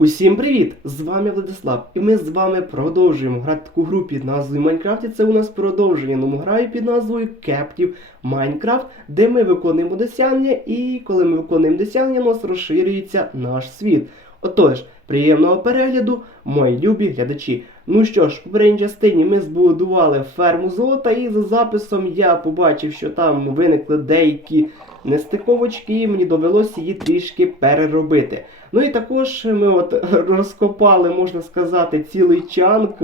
Усім привіт! З вами Владислав, і ми з вами продовжуємо грати таку гру під назвою Майнкрафт. І це у нас продовження нову граю під назвою Captive Minecraft, де ми виконуємо досягнення, і коли ми виконуємо досягнення, у нас розширюється наш світ. Отож, приємного перегляду, мої любі глядачі. Ну що ж, у попередній частині ми збудували ферму золота, і за записом я побачив, що там виникли деякі нестиковочки, і мені довелося її трішки переробити. Ну і також ми от розкопали, можна сказати, цілий чанк.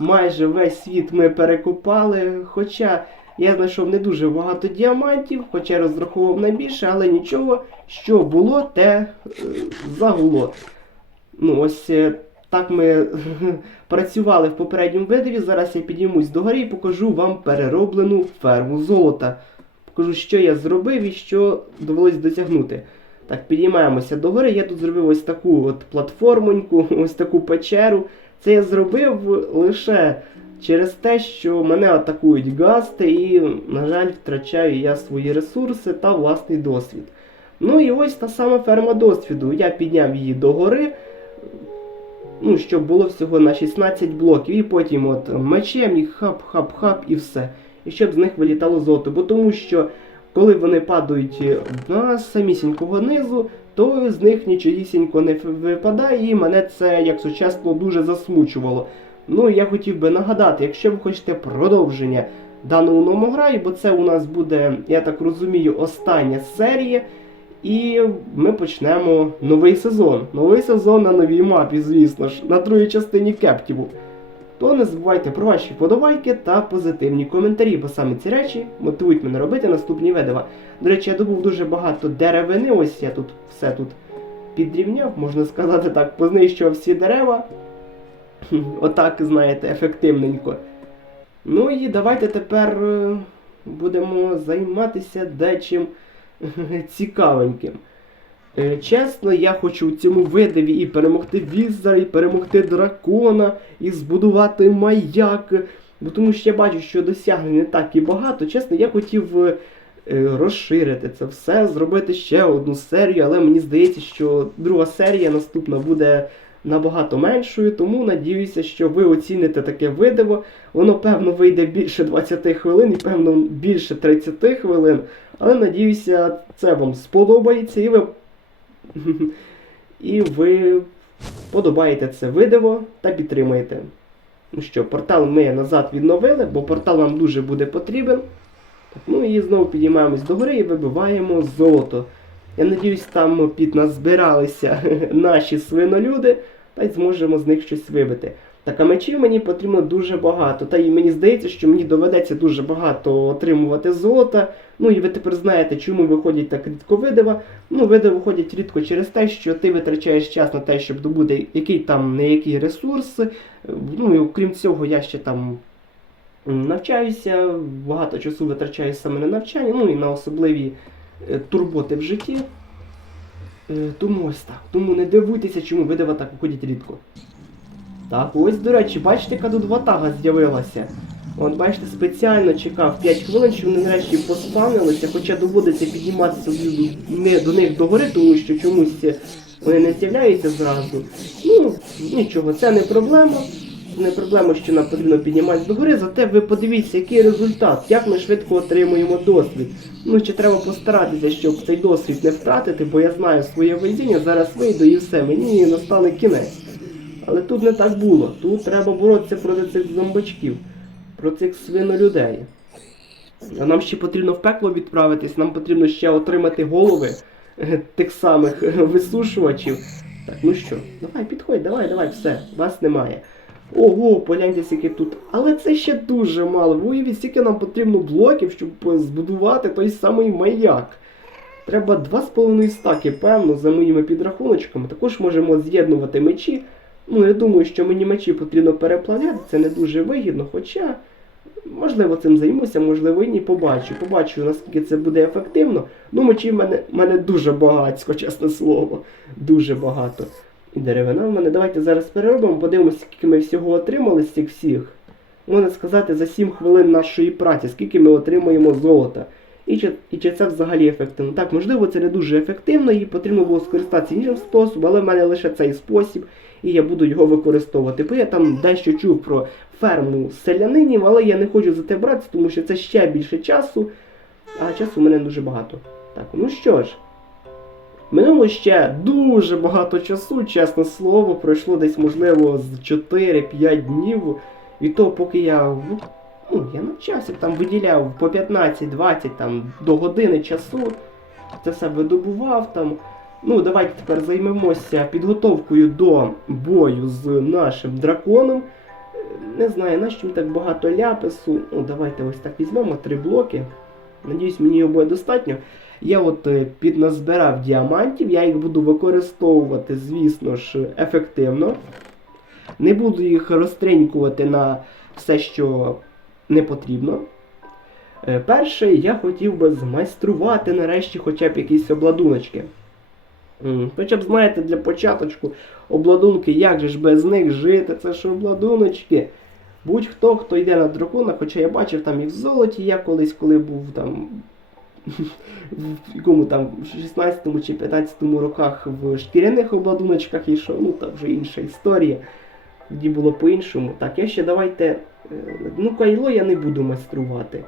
Майже весь світ ми перекопали. Хоча я знайшов не дуже багато діамантів, хоча розраховував найбільше, але нічого, що було, те е, загуло. Ну, ось е, так ми працювали в попередньому видові. Зараз я піднімусь до гори і покажу вам перероблену ферму золота. Покажу, що я зробив і що довелось досягнути. Так, підіймаємося до гори. Я тут зробив ось таку от платформоньку, ось таку печеру. Це я зробив лише через те, що мене атакують гасти, і, на жаль, втрачаю я свої ресурси та власний досвід. Ну і ось та сама ферма досвіду. Я підняв її до гори, ну, щоб було всього на 16 блоків, і потім от мечем їх хап-хап-хап і все. І щоб з них вилітало золото. Бо тому що коли вони падають на самісінького низу, то з них нічогісінько не випадає, і мене це, як сучасно, дуже засмучувало. Ну, я хотів би нагадати, якщо ви хочете продовження даного нового граю, бо це у нас буде, я так розумію, остання серія. І ми почнемо новий сезон. Новий сезон на новій мапі, звісно ж, на другій частині Кептіву то не забувайте про ваші вподобайки та позитивні коментарі, бо саме ці речі мотивують мене робити наступні видива. До речі, я добув дуже багато деревини, ось я тут все тут підрівняв, можна сказати так, познищував всі дерева. Отак, знаєте, ефективненько. Ну і давайте тепер е, будемо займатися дечим цікавеньким. Е, Чесно, я хочу у цьому видові і перемогти візера, і перемогти дракона, і збудувати маяк. Бо тому що я бачу, що досягнень не так і багато. Чесно, я хотів е, розширити це все, зробити ще одну серію, але мені здається, що друга серія наступна буде набагато меншою, тому надіюся, що ви оціните таке видиво. Воно, певно, вийде більше 20 хвилин і, певно, більше 30 хвилин. Але надіюся, це вам сподобається і ви і ви подобаєте це видео та підтримаєте. Ну що, портал ми назад відновили, бо портал нам дуже буде потрібен. Ну і знову підіймаємось до гори і вибиваємо золото. Я надіюсь, там під нас збиралися наші свинолюди, та й зможемо з них щось вибити. Так, а мечів мені потрібно дуже багато. Та й мені здається, що мені доведеться дуже багато отримувати золота. Ну і ви тепер знаєте, чому виходять так рідко видива. Ну, види виходять рідко через те, що ти витрачаєш час на те, щоб добути який там не який ресурс. Ну і окрім цього, я ще там навчаюся, багато часу витрачаю саме на навчання, ну і на особливі турботи в житті. Е, Тому ось так. Тому не дивуйтеся, чому видива так виходять рідко. Так, ось, до речі, бачите, яка тут ватага з'явилася. От, бачите, спеціально чекав 5 хвилин, щоб вони нарешті поспавнилися, хоча доводиться підніматися не, до них догори, тому що чомусь вони не з'являються зразу. Ну, нічого, це не проблема. Не проблема, що нам потрібно підніматися догори, зате ви подивіться, який результат, як ми швидко отримуємо досвід. Ну, ще треба постаратися, щоб цей досвід не втратити, бо я знаю своє везіння, зараз вийду і все, мені настане кінець. Але тут не так було. Тут треба боротися проти цих зомбачків, проти цих свинолюдей. А нам ще потрібно в пекло відправитись, нам потрібно ще отримати голови е, тих самих е, висушувачів. Так, ну що, давай, підходь, давай, давай, все, вас немає. Ого, погляньте, скільки тут. Але це ще дуже мало. Ви уявіть, скільки нам потрібно блоків, щоб збудувати той самий маяк. Треба 2,5 стаки, певно, за моїми підрахуночками. Також можемо з'єднувати мечі. Ну, я думаю, що мені мечі потрібно переплавляти, це не дуже вигідно, хоча, можливо, цим займуся, можливо, і ні, побачу. Побачу, наскільки це буде ефективно. Ну, мечів в мене, мене дуже багатько, чесне слово. Дуже багато. І деревина в мене. Давайте зараз переробимо, подивимося, скільки ми всього отримали з цих всіх. Можна сказати, за 7 хвилин нашої праці, скільки ми отримуємо золота. І чи, і чи це взагалі ефективно? Так, можливо, це не дуже ефективно, і потрібно було скористатися іншим способом, але в мене лише цей спосіб, і я буду його використовувати. Бо я там дещо чув про ферму селянинів, але я не хочу за те братися, тому що це ще більше часу, а часу в мене дуже багато. Так, ну що ж. Минуло ще дуже багато часу, чесне слово, пройшло десь, можливо, з 4-5 днів від того, поки я ну, я навчався, там виділяв по 15-20 там, до години часу, це все видобував там. Ну, давайте тепер займемося підготовкою до бою з нашим драконом. Не знаю, нащо мені так багато ляпису. Ну, давайте ось так візьмемо три блоки. Надіюсь, мені буде достатньо. Я от е, підназбирав діамантів, я їх буду використовувати, звісно ж, ефективно. Не буду їх розтринькувати на все, що не потрібно. Е, Перше, я хотів би змайструвати нарешті хоча б якісь обладуночки. Хоча б, знаєте, для початочку обладунки, як же ж без них жити, це ж обладуночки. Будь-хто, хто йде на дракона, хоча я бачив там і в золоті, я колись, коли був там в якому там в 16 чи 15 роках в шкіряних обладуночках йшов, ну там вже інша історія. Тоді було по-іншому. Так, я ще давайте. е, Ну, кайло я не буду майструвати.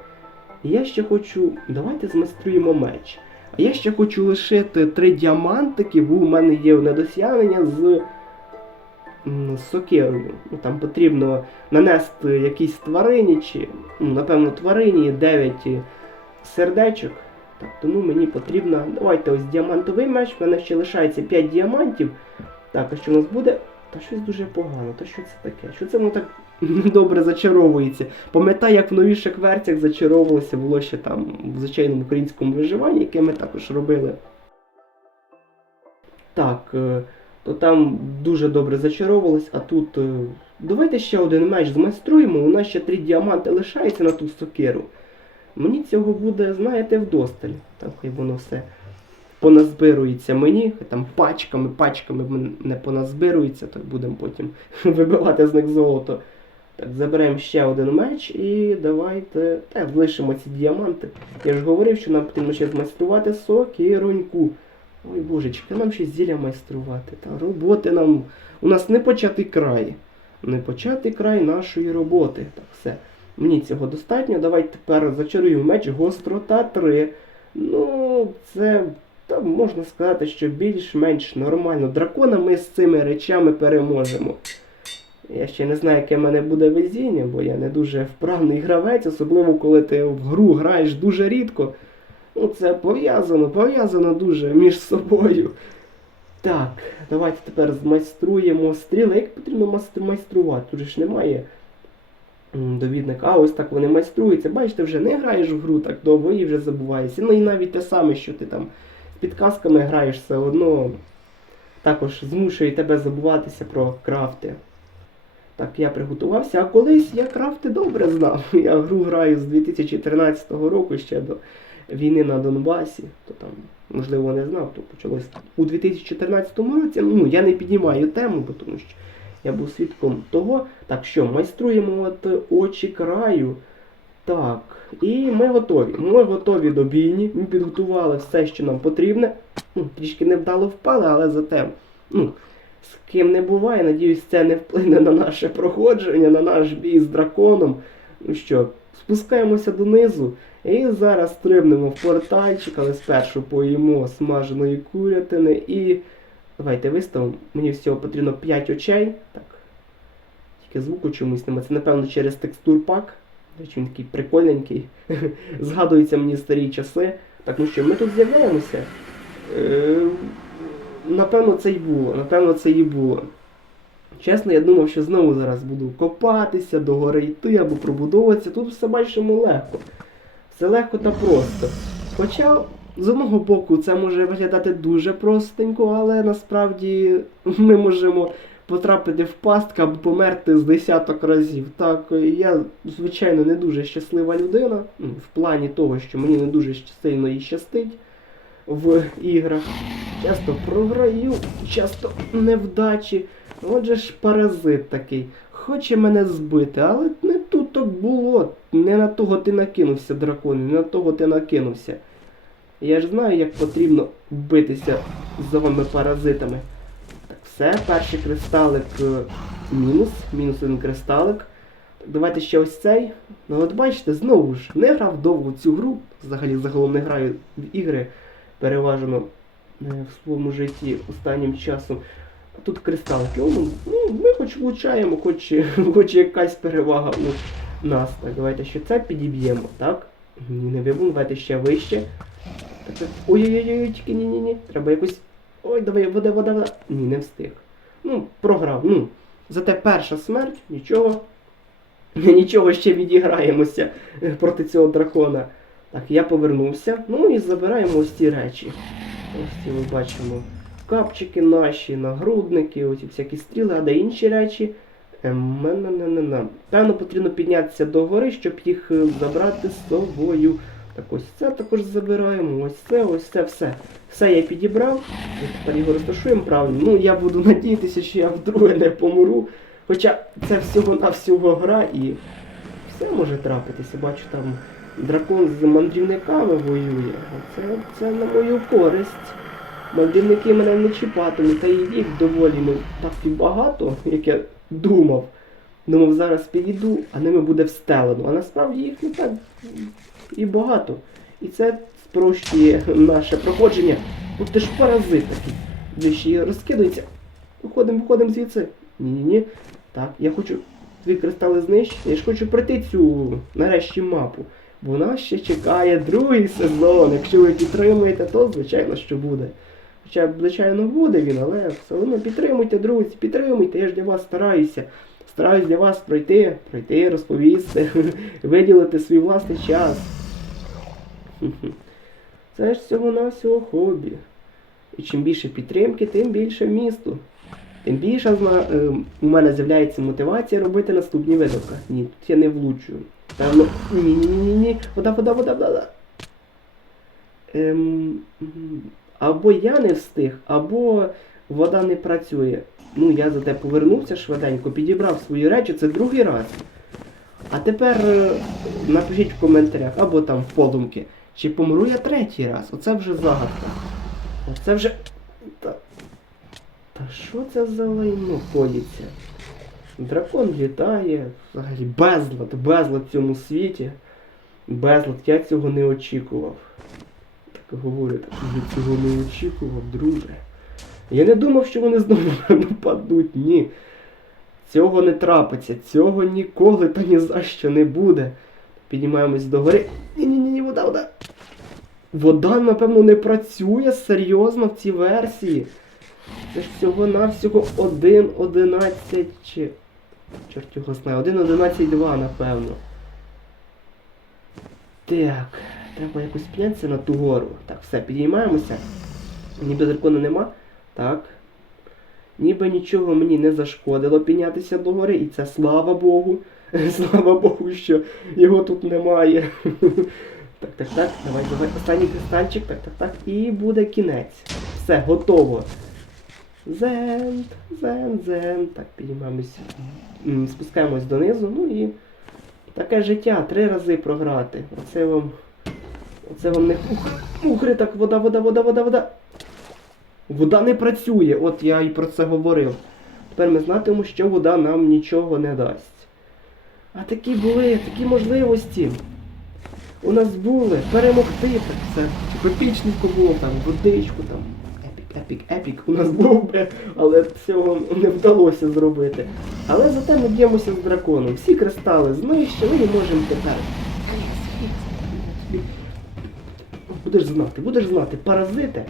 Я ще хочу. Давайте змайструємо меч. А я ще хочу лишити три діамантики, бо у мене є недосягнення з сокирою. Ну, там потрібно нанести якісь тварині, чи, ну, напевно, тварині 9 сердечок. Тому мені потрібно. Давайте ось діамантовий меч, в мене ще лишається 5 діамантів. Так, а що у нас буде? Та щось дуже погано. Та що це таке? Що це воно так добре зачаровується? Пам'ятаю, як в новіших версіях зачаровувалося, було ще там в звичайному українському виживанні, яке ми також робили. Так, е, то там дуже добре зачаровувалось, а тут. е, Давайте ще один меч змайструємо. У нас ще три діаманти лишається на ту сокиру. Мені цього буде, знаєте, вдосталь. Так, хай воно все поназбирується мені, там пачками, пачками не поназбирується, то будемо потім вибивати з них золото. Так, заберемо ще один меч і давайте. Так, лишимо ці діаманти. Я ж говорив, що нам потрібно ще змайструвати сокироньку. Ой божечки, нам ще зілля майструвати. Та роботи нам. У нас не початий край. Не початий край нашої роботи. Так, все. Мені цього достатньо. Давайте тепер зачарую меч гострота 3. Ну, це там можна сказати, що більш-менш нормально. Дракона ми з цими речами переможемо. Я ще не знаю, яке в мене буде везіння, бо я не дуже вправний гравець, особливо коли ти в гру граєш дуже рідко. Ну, це пов'язано, пов'язано дуже між собою. Так, давайте тепер змайструємо стріли. Як потрібно майструвати? Тут ж немає м, довідника. А ось так вони майструються. Бачите, вже не граєш в гру так довго і вже забуваєшся. Ну і навіть те саме, що ти там з підказками граєш, все одно також змушує тебе забуватися про крафти. Так, я приготувався, а колись я крафти добре знав. Я гру граю з 2013 року ще до війни на Донбасі, то там, можливо, не знав, то почалось у 2014 році. Ну, я не піднімаю тему, тому що я був свідком того. Так що, майструємо от очі краю. Так, і ми готові. Ми готові до бійні. Ми підготували все, що нам потрібне. Ну, трішки невдало впали, але зате, ну, з ким не буває, надіюсь, це не вплине на наше проходження, на наш бій з драконом. Ну що, спускаємося донизу і зараз стрибнемо в портальчик, але спершу поїмо смаженої курятини і. Давайте виставимо. Мені всього потрібно 5 очей. Так. Тільки звуку чомусь немає. Це напевно через текстур пак. Речі, він такий прикольненький. Згадуються мені старі часи. Так, ну що, ми тут з'являємося. Е, напевно, це і було. Напевно, це і було. Чесно, я думав, що знову зараз буду копатися, до гори йти або пробудовуватися. Тут все бачимо легко. Все легко та просто. Хоча, з одного боку, це може виглядати дуже простенько, але насправді ми можемо потрапити в пастку або померти з десяток разів. Так, я, звичайно, не дуже щаслива людина, ну, в плані того, що мені не дуже сильно і щастить в іграх. Часто програю, часто невдачі. Отже ж паразит такий. Хоче мене збити, але не тут так було. Не на того ти накинувся, дракон, не на того ти накинувся. Я ж знаю, як потрібно битися з вами паразитами. Так, все, перший кристалик е, мінус, мінус один кристалик. Давайте ще ось цей. Ну от бачите, знову ж, не грав довго цю гру. Взагалі загалом не граю в ігри переважно е, в своєму житті останнім часом. Тут кристалики. Ну, ну, ми хоч влучаємо, хоч, хоч якась перевага у нас. Так, давайте ще це підіб'ємо, так? Ні, не вибув, давайте ще вище. Ой-ой-ой, тільки ні-ні-ні. Треба якось. Ой, давай, вода, вода, вода. Ні, не встиг. Ну, програв. Ну, зате перша смерть, нічого. Нічого ще відіграємося проти цього дракона. Так, я повернувся. Ну і забираємо ось ці речі. Ось ці ми бачимо капчики наші, нагрудники, оці всякі стріли, а де інші речі. Певно, потрібно піднятися до гори, щоб їх забрати з собою. Так ось це також забираємо, ось це, ось це, все. Все я підібрав. Тепер його розташуємо правильно. Ну, я буду надіятися, що я вдруге не помру. Хоча це всього-навсього гра і все може трапитися. Бачу, там дракон з мандрівниками воює. Це, це на мою користь. Мандрівники мене не чіпатимуть, та і їх доволі не так і багато, як я думав. Думав, зараз підійду, а ними буде встелено. А насправді їх не так і багато. І це спрощує наше проходження. Тут ти ж паразит такий. Двічі розкидується. Виходимо, виходимо звідси. Ні-ні-ні. Так, я хочу твої кристали знищити. Я ж хочу пройти цю нарешті мапу. Бо нас ще чекає другий сезон. Якщо ви підтримуєте, то звичайно що буде. Хоча, звичайно, буде він, але все одно підтримуйте, друзі, підтримуйте, я ж для вас стараюся. Стараюсь для вас пройти, пройти, розповісти, виділити свій власний час. Це ж всього-навсього хобі. І чим більше підтримки, тим більше місту. Тим більше е, у мене з'являється мотивація робити наступні видавка. Ні, тут я не влучую. Певно. Ні-ні-ні-ні. Вода, вода, вода, вода. Ем, або я не встиг, або вода не працює. Ну, я зате повернувся швиденько, підібрав свої речі, це другий раз. А тепер е, напишіть в коментарях або там в подумки, чи помру я третій раз. Оце вже загадка. Оце вже. Та, та що це за лайно ходиться? Дракон літає, взагалі безлад, безлад в цьому світі. Безлад, я цього не очікував. Так говорю, так я цього не очікував, друже. Я не думав, що вони знову нападуть, ні. Цього не трапиться, цього ніколи та ні за що не буде. Піднімаємось до гори. Ні-ні-ні, вода, вода. Вода, напевно, не працює серйозно в цій версії. Це всього-навсього 1.11 чи. Чорт його знає, 1.11.2, напевно. Так, треба якось піднятися на ту гору. Так, все, підіймаємося. Ніби дракона нема. Так. Ніби нічого мені не зашкодило піднятися до гори, і це слава Богу. Слава Богу, що його тут немає. Так, так, так, давай, давай. Останній кристальчик, так, так, так. І буде кінець. Все, готово. Зент, зент, зент. Так, підіймаємось, спускаємось донизу, ну і таке життя, три рази програти. Оце вам. Оце вам не мухри, мухри, так, вода, вода, вода, вода, вода. Вода не працює, от я і про це говорив. Тепер ми знатимемо, що вода нам нічого не дасть. А такі були, такі можливості. У нас були перемогти, так це епічненько було, там, водичку, там, епік, епік, епік у нас був би, але цього не вдалося зробити. Але зате ми б'ємося з драконом. Всі кристали знищили і можемо тепер. Будеш знати, будеш знати, паразити.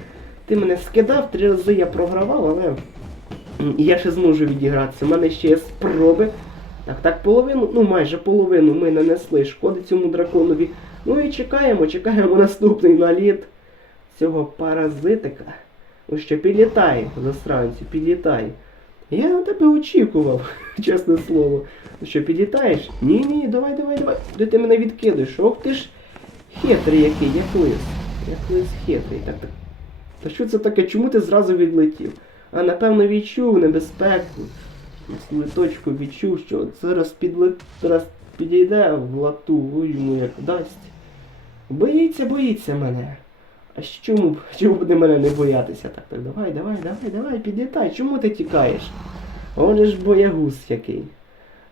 Ти мене скидав, три рази я програвав, але я ще зможу відігратися. У мене ще є спроби. Так, так, половину, ну майже половину ми нанесли шкоди цьому драконові. Ну і чекаємо, чекаємо наступний наліт цього паразитика. Ну що, підлітай, засранцю, підлітай. Я на тебе очікував, чесне слово. Ну що, підлітаєш? Ні, ні, давай, давай, давай. Де ти мене відкидуєш? Ох ти ж хитрий який, як лис. Як лис хитрий. Так, так. Та що це таке? Чому ти зразу відлетів? А напевно відчув небезпеку. На свою точку відчув, що зараз підлет... зараз підійде в лату, йому як дасть. Боїться, боїться мене. А чому, б- чому буде мене не боятися? Так, так, давай, давай, давай, давай, підлітай, чому ти тікаєш? Он ж боягуз який.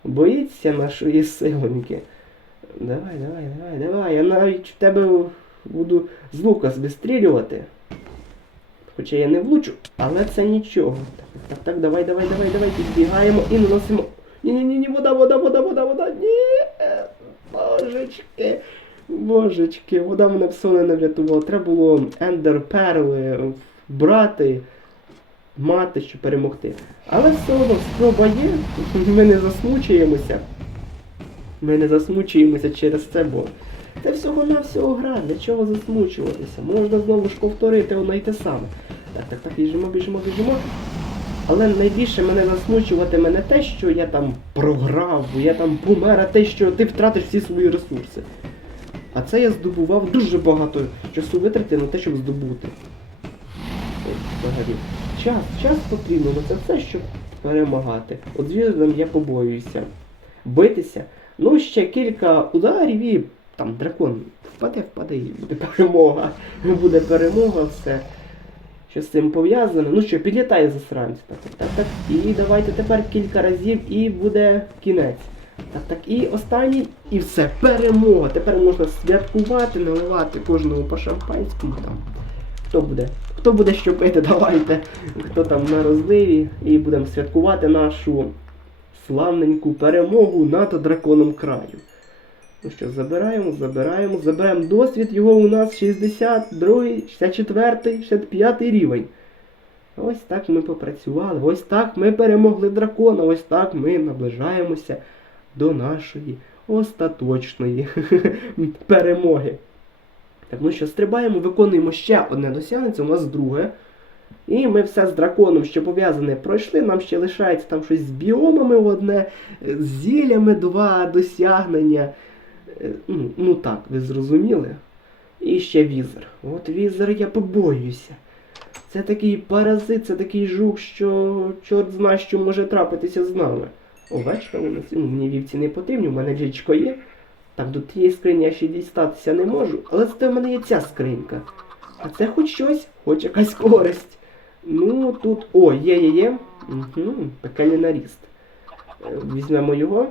Боїться нашої силоньки. Давай, давай, давай, давай. Я навіть в тебе буду з лука вистрілювати. Хоча я не влучу, але це нічого. Так, так, так, давай, давай, давай, давай, підбігаємо і наносимо. Ні, ні, ні, ні, вода, вода, вода, вода, вода. Ні. е, Божечки. Божечки, вода мене все не врятувала. Треба було ендер перли брати, мати, щоб перемогти. Але все одно спроба є, ми не засмучуємося. Ми не засмучуємося через це, бо це всього-навсього гра, для чого засмучуватися? Можна знову ж повторити одне й те саме. Так, так, так, біжимо, біжимо, біжимо. Але найбільше мене засмучуватиме не те, що я там програв, я там помер, а те, що ти втратиш всі свої ресурси. А це я здобував дуже багато часу витратив на те, щоб здобути. Взагалі. Час, час потрібно, це все, щоб перемагати. От звісно, я побоююся. Битися. Ну, ще кілька ударів і там дракон впаде, впаде і буде перемога. Буде перемога, все. Що з цим пов'язано. Ну що, підлітає засранець. Так, так, так. І давайте тепер кілька разів і буде кінець. Так, так, і останній, і все, перемога. Тепер можна святкувати, наливати кожному по шампанському там. Хто буде? Хто буде що пити, давайте. Хто там на розливі. І будемо святкувати нашу славненьку перемогу над драконом краю. Ну що, забираємо, забираємо, забираємо досвід, його у нас 62, 64, 65 рівень. Ось так ми попрацювали, ось так ми перемогли дракона, ось так ми наближаємося до нашої остаточної перемоги. Так, ну що, стрибаємо, виконуємо ще одне досягнення, у нас друге. І ми все з драконом, що пов'язане, пройшли. Нам ще лишається там щось з біомами одне, з зіллями два досягнення. Е, Ну, ну так, ви зрозуміли. І ще візер. От візер я побоююся. Це такий паразит, це такий жук, що чорт знає, що може трапитися з нами. Овечка у нас, ну, мені вівці не потрібні, у мене лічко є. Так, до тієї скрині я ще дістатися не можу, але зате в мене є ця скринька. А це хоч щось, хоч якась користь. Ну, тут. О, є, є, є. Угу, пекельний наріст. Е, Візьмемо його.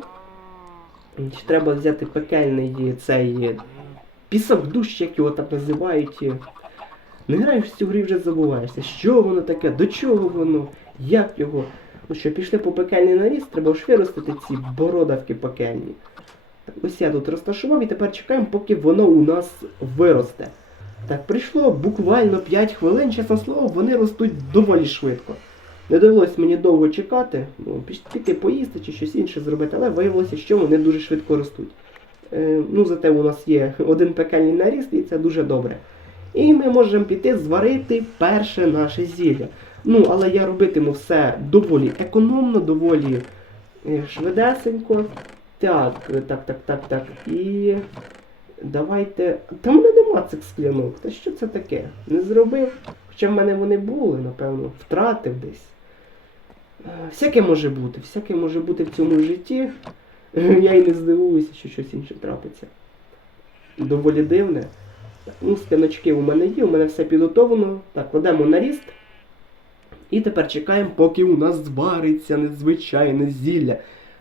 Чи треба взяти пекельний цей пісок душ, як його так називають. Не граєш в цю грі вже забуваєшся. Що воно таке, до чого воно, як його. Ну що, пішли по пекельний наріст, треба ж виростити ці бородавки пекельні. Так, ось я тут розташував і тепер чекаємо, поки воно у нас виросте. Так, прийшло буквально 5 хвилин, чесно слово, вони ростуть доволі швидко. Не довелось мені довго чекати, ну, піти поїсти чи щось інше зробити, але виявилося, що вони дуже швидко ростуть. Е, ну, зате у нас є один пекельний наріст, і це дуже добре. І ми можемо піти зварити перше наше зілля. Ну, але я робитиму все доволі економно, доволі е, швидесенько. Так, е, так, так, так, так. І давайте. Та в мене нема цих склянок. Та що це таке? Не зробив. Хоча в мене вони були, напевно, втратив десь. Е, Всяке може бути, всяке може бути в цьому житті. Е, Я і не здивуюся, що щось інше трапиться. Доволі дивне. Ну, скляночки у мене є, у мене все підготовлено. Так, кладемо на ріст. І тепер чекаємо, поки у нас звариться незвичайне зілля.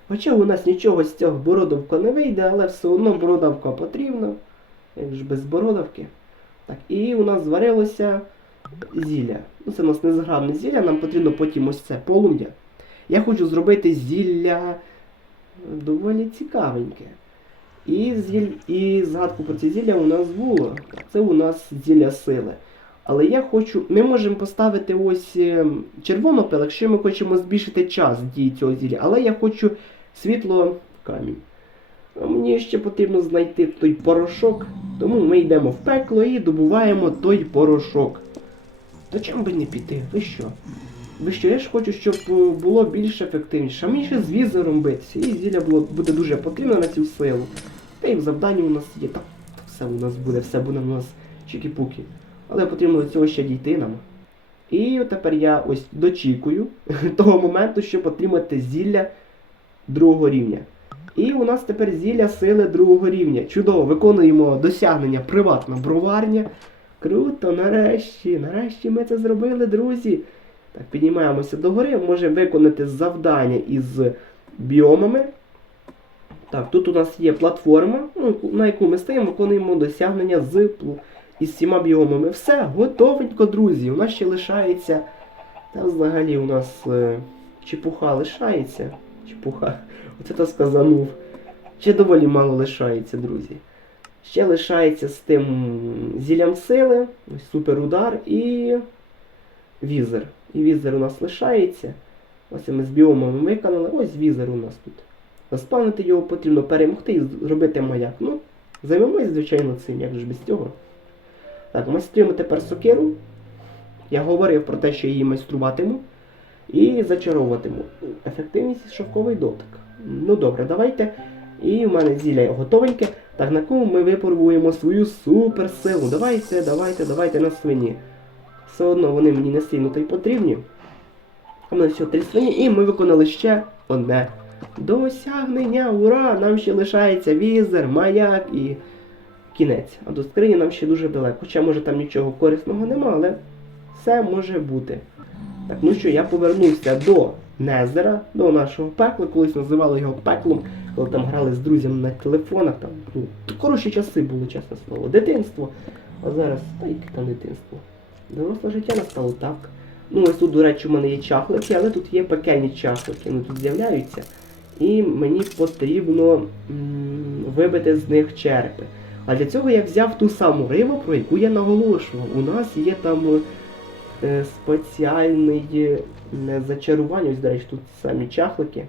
Хоча у нас нічого з цього бородавка не вийде, але все одно бородавка потрібна. Як ж без бородавки. Так, і у нас зварилося зілля. Ну, це у нас незграбне зілля, нам потрібно потім ось це полум'я. Я хочу зробити зілля доволі цікавеньке. І, зіль... і згадку про це зілля у нас було. Це у нас зілля сили. Але я хочу. Ми можемо поставити ось е, червону пил, якщо ми хочемо збільшити час дії цього зілля. Але я хочу світло камінь. Мені ще потрібно знайти той порошок, тому ми йдемо в пекло і добуваємо той порошок. Та чим би не піти? Ви що? Ви що, я ж хочу, щоб е, було більш ефективніше. А мені ще з візером битися. І зілля буде дуже потрібно на цю силу. Та й в завданні у нас є. Та все у нас буде, все буде у нас чікі-пуки. Але потрібно до цього ще дійти нам. І тепер я ось дочікую того моменту, щоб отримати зілля другого рівня. І у нас тепер зілля сили другого рівня. Чудово, виконуємо досягнення приватна броварня. Круто, нарешті, нарешті ми це зробили, друзі. Так, піднімаємося догори, можемо виконати завдання із біомами. Так, тут у нас є платформа, ну, на яку ми стоїмо, виконуємо досягнення з із всіма біомами. Все, готовенько, друзі. У нас ще лишається. Та взагалі у нас е, чепуха лишається. Чепуха. Оце то сказанув. Ще доволі мало лишається, друзі. Ще лишається з тим зіллям сили, суперудар і візер. І візер у нас лишається. Ось ми з біомами виконали. Ось візер у нас тут. Заспавнити його потрібно перемогти і зробити маяк. Ну, займемось, звичайно, цим, як ж без цього. Так, майструємо тепер сокиру. Я говорив про те, що її майструватиму. І зачаровуватиму. Ефективність шовковий дотик. Ну добре, давайте. І в мене зілля готовеньке. Так, на кому ми випробуємо свою суперсилу. Давайте, давайте, давайте на свині. Все одно вони мені не сильно то й потрібні. У мене всього три свині, і ми виконали ще одне. Досягнення, ура! Нам ще лишається візер, маяк і кінець. А до скрині нам ще дуже далеко. Хоча може там нічого корисного нема, але все може бути. Так, ну що, я повернувся до Незера, до нашого пекла, колись називали його пеклом, коли там грали з друзями на телефонах. Там, ну, хороші часи були, чесне слово. Дитинство. А зараз, та яке там дитинство. Доросле життя настало так. Ну, ось тут, до речі, у мене є чахлики, але тут є пекельні чахлики, вони тут з'являються. І мені потрібно вибити з них черепи. А для цього я взяв ту саму рибу, про яку я наголошував. У нас є там е, спеціальний е, не зачарування, ось, до речі, тут самі чахлики,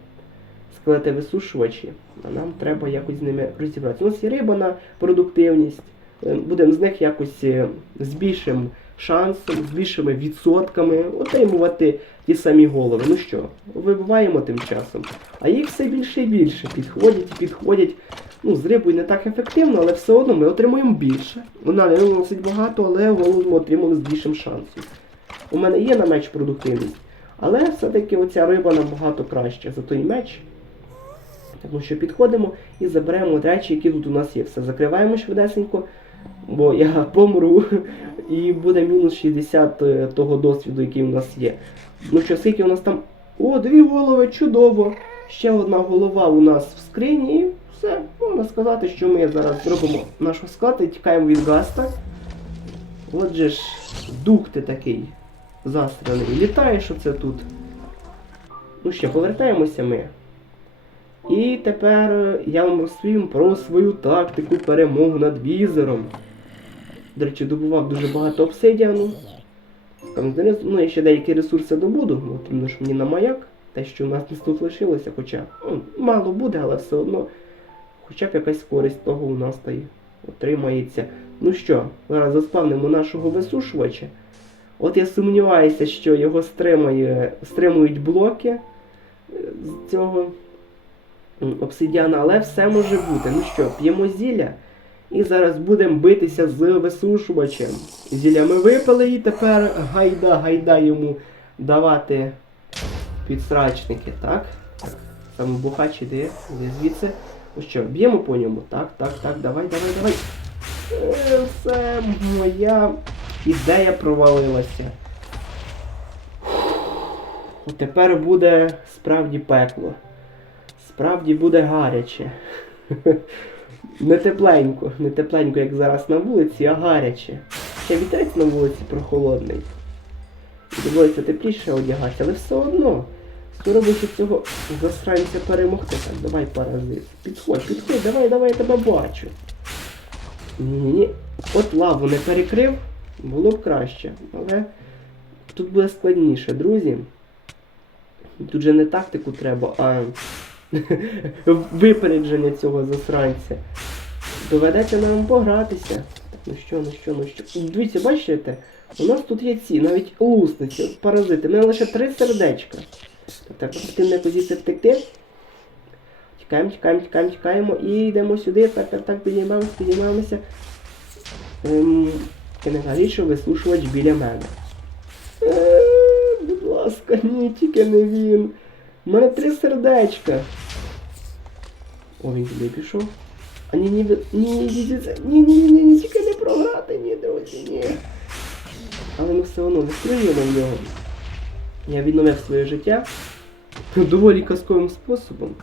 скелети висушувачі. А нам треба якось з ними розібратися. У нас є риба на продуктивність. Е, Будемо з них якось е, з більшим шансом, з більшими відсотками отримувати ті самі голови. Ну що, вибиваємо тим часом. А їх все більше і більше підходять, підходять. Ну, з рибою не так ефективно, але все одно ми отримуємо більше. Вона не наносить багато, але голову ми отримуємо з більшим шансом. У мене є на меч продуктивність, але все-таки оця риба набагато краще за той меч. Тому що підходимо і заберемо речі, які тут у нас є. Все, закриваємо швидесенько, бо я помру і буде мінус 60 е, того досвіду, який у нас є. Ну що, скільки у нас там. О, дві голови, чудово! Ще одна голова у нас в скрині, і все, можна сказати, що ми зараз зробимо нашу склад і тікаємо від гаста. Отже ж, дух ти такий засраний. Літаєш оце тут. Ну що, повертаємося ми. І тепер я вам розповім про свою тактику перемогу над візером. До речі, добував дуже багато обсидіану. Ну, я ще деякі ресурси добуду, бо потрібно ж мені на маяк. Те, що у нас десь тут лишилося, хоча ну, мало буде, але все одно. Хоча б якась користь того у нас та й отримається. Ну що, зараз заспавнимо нашого висушувача. От я сумніваюся, що його стримує, стримують блоки е, з цього обсидіана, але все може бути. Ну що, п'ємо зілля і зараз будемо битися з висушувачем. Зілля ми випили і тепер гайда, гайда йому давати підсрачники, так? Саме бухач іде, іде звідси. Ну що, б'ємо по ньому? Так, так, так, давай, давай, давай. Е, Все, моя ідея провалилася. Тепер буде справді пекло. Справді буде гаряче. Не тепленько, не тепленько, як зараз на вулиці, а гаряче. Ще вітерець на вулиці прохолодний. Доводиться тепліше одягатися, але все одно. Спробуйте цього засранця перемогти. Так, давай паразит. Підходь, підходь, давай, давай, я тебе бачу. Ні. От лаву не перекрив, було б краще. Але тут буде складніше, друзі. Тут же не тактику треба, а випередження цього засранця. Доведеться нам погратися. Ну що, ну що, ну що. Дивіться, бачите? У нас тут є ці, навіть лусниці, паразити. У мене лише три сердечка. Так, якось звідси втекти. Тікаємо, тікаємо, тікаємо, тікаємо і йдемо сюди. Так, так, так, підіймаємося, підіймаємося. Ем, і не горіше вислушувач біля мене. Е, будь ласка, ні, тільки не він. У мене три сердечка. О, він туди пішов. А ні, ні, ні, ні, ні, ні, ні, тільки не програти, ні, друзі, ні. Але ми все одно не його. Я відновив своє життя доволі казковим способом.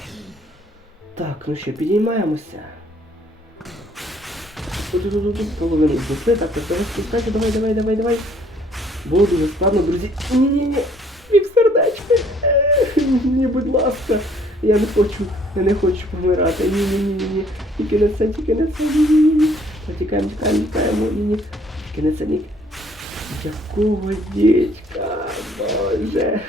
Так, ну що, підіймаємося. Половину знесли, так, так, давай, давай, давай, давай. Було дуже складно, друзі. Ні-ні-ні, пів сердечка. Ні, будь ласка. Я не хочу, я не хочу помирати. Ні-ні-ні-ні. Тільки не це, тільки не це. Ні-ні-ні. Тікаємо, тікаємо, тікаємо. Ні-ні. Тільки не це, ні. Якого дідька, боже.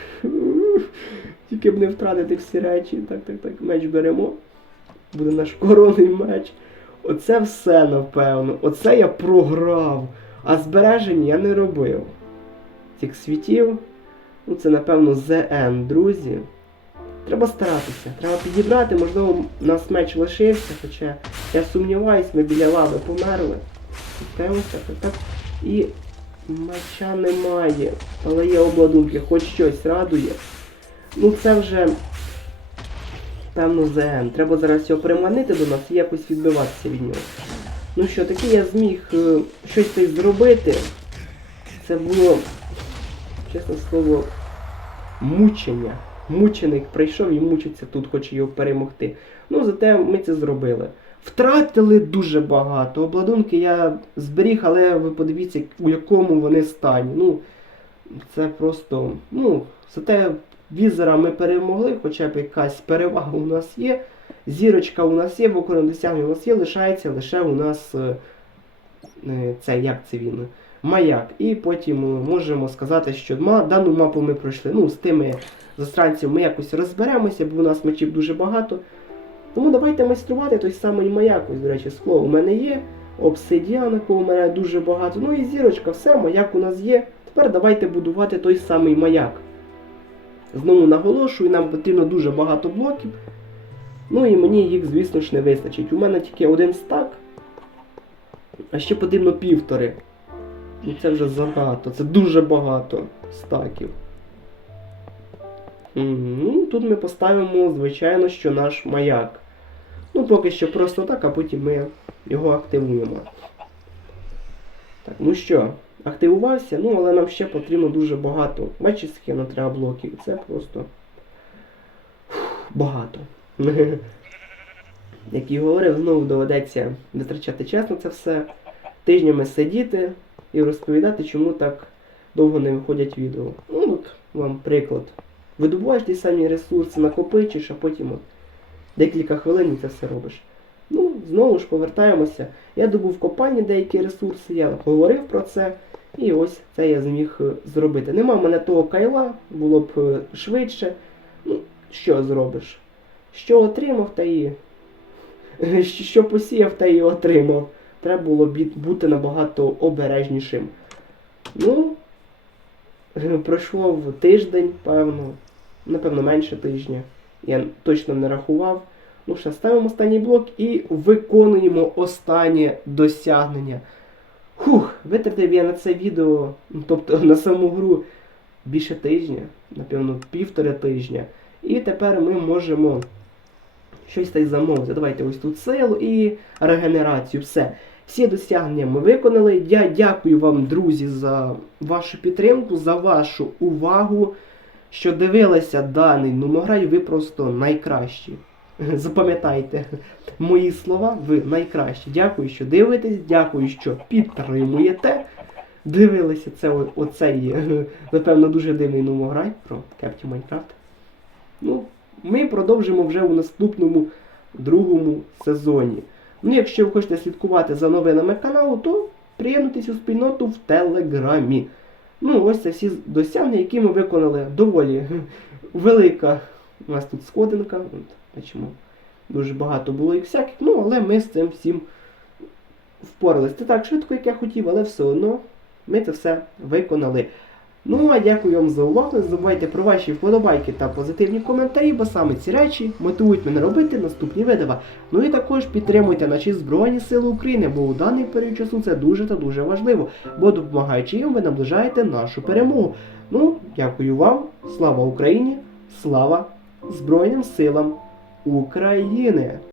Тільки б не втратити всі речі. Так, так, так, меч беремо. Буде наш коронний меч. Оце все, напевно. Оце я програв. А збережень я не робив. Цих світів. Ну, це, напевно, ЗН, друзі. Треба старатися. Треба підібрати, можливо, у нас меч лишився, хоча я сумніваюсь, ми біля лави померли. Так, так. І меча немає. Але є обладунки, хоч щось радує. Ну це вже певно ЗН. Треба зараз його приманити до нас і якось відбиватися від нього. Ну що, таки я зміг е, щось так зробити. Це було, чесне слово, мучення. Мученик прийшов і мучиться тут, хоче його перемогти. Ну, зате ми це зробили. Втратили дуже багато. Обладунки я зберіг, але ви подивіться, у якому вони стані. Ну, це просто, ну, зате візера ми перемогли, хоча б якась перевага у нас є. Зірочка у нас є, виконане досягнення у нас є, лишається лише у нас е, е, це, як це він? Маяк. І потім е, можемо сказати, що ма, дану мапу ми пройшли. Ну, з тими застранцями ми якось розберемося, бо у нас мечів дуже багато. Тому давайте майструвати той самий маяк. Ось, до речі, скло у мене є. Обсидіан, у мене дуже багато. Ну і зірочка, все, маяк у нас є. Тепер давайте будувати той самий маяк. Знову наголошую, нам потрібно дуже багато блоків. Ну і мені їх, звісно ж, не вистачить. У мене тільки один стак, а ще потрібно півтори. Ну це вже забагато, це дуже багато стаків. Ну, тут ми поставимо, звичайно, що наш маяк. Ну, поки що просто так, а потім ми його активуємо. Так, ну що, активувався, ну але нам ще потрібно дуже багато. Бачите, скільки нам треба блоків. Це просто багато. Як і говорив, знову доведеться витрачати час на це все, тижнями сидіти і розповідати, чому так довго не виходять відео. Ну, от вам приклад. Видобуваєш ті самі ресурси, накопичиш, а потім от декілька хвилин і це все робиш. Знову ж повертаємося. Я добув в копальні деякі ресурси, я говорив про це, і ось це я зміг е, зробити. Нема в мене того кайла, було б е, швидше. Ну, що зробиш? Що отримав, та і. Що посіяв, та і отримав. Треба було бути набагато обережнішим. Ну, пройшло тиждень, певно, напевно, менше тижня. Я точно не рахував. Ну що, ставимо останній блок і виконуємо останнє досягнення. Хух, витратив я на це відео, ну, тобто на саму гру більше тижня, напевно, півтора тижня. І тепер ми можемо щось так замовити. Давайте ось тут силу і регенерацію. Все. Всі досягнення ми виконали. Я дякую вам, друзі, за вашу підтримку, за вашу увагу, що дивилися даний номограй. Ви просто найкращі. Запам'ятайте мої слова, ви найкращі. Дякую, що дивитесь, дякую, що підтримуєте. Дивилися це оцей, напевно, дуже дивний номограй про Captain Minecraft. Ну, ми продовжимо вже у наступному другому сезоні. Ну, якщо ви хочете слідкувати за новинами каналу, то приєднуйтесь у спільноту в Телеграмі. Ну, ось це всі досягнення, які ми виконали доволі велика. У нас тут сходинка. От, дуже багато було і всяких, ну, але ми з цим всім впоралися. Не так швидко, як я хотів, але все одно ми це все виконали. Ну, а дякую вам за увагу. Не забувайте про ваші вподобайки та позитивні коментарі, бо саме ці речі мотивують мене робити наступні видива. Ну і також підтримуйте наші Збройні Сили України, бо у даний період часу це дуже та дуже важливо, бо допомагаючи їм, ви наближаєте нашу перемогу. Ну, дякую вам, слава Україні, слава Збройним силам України!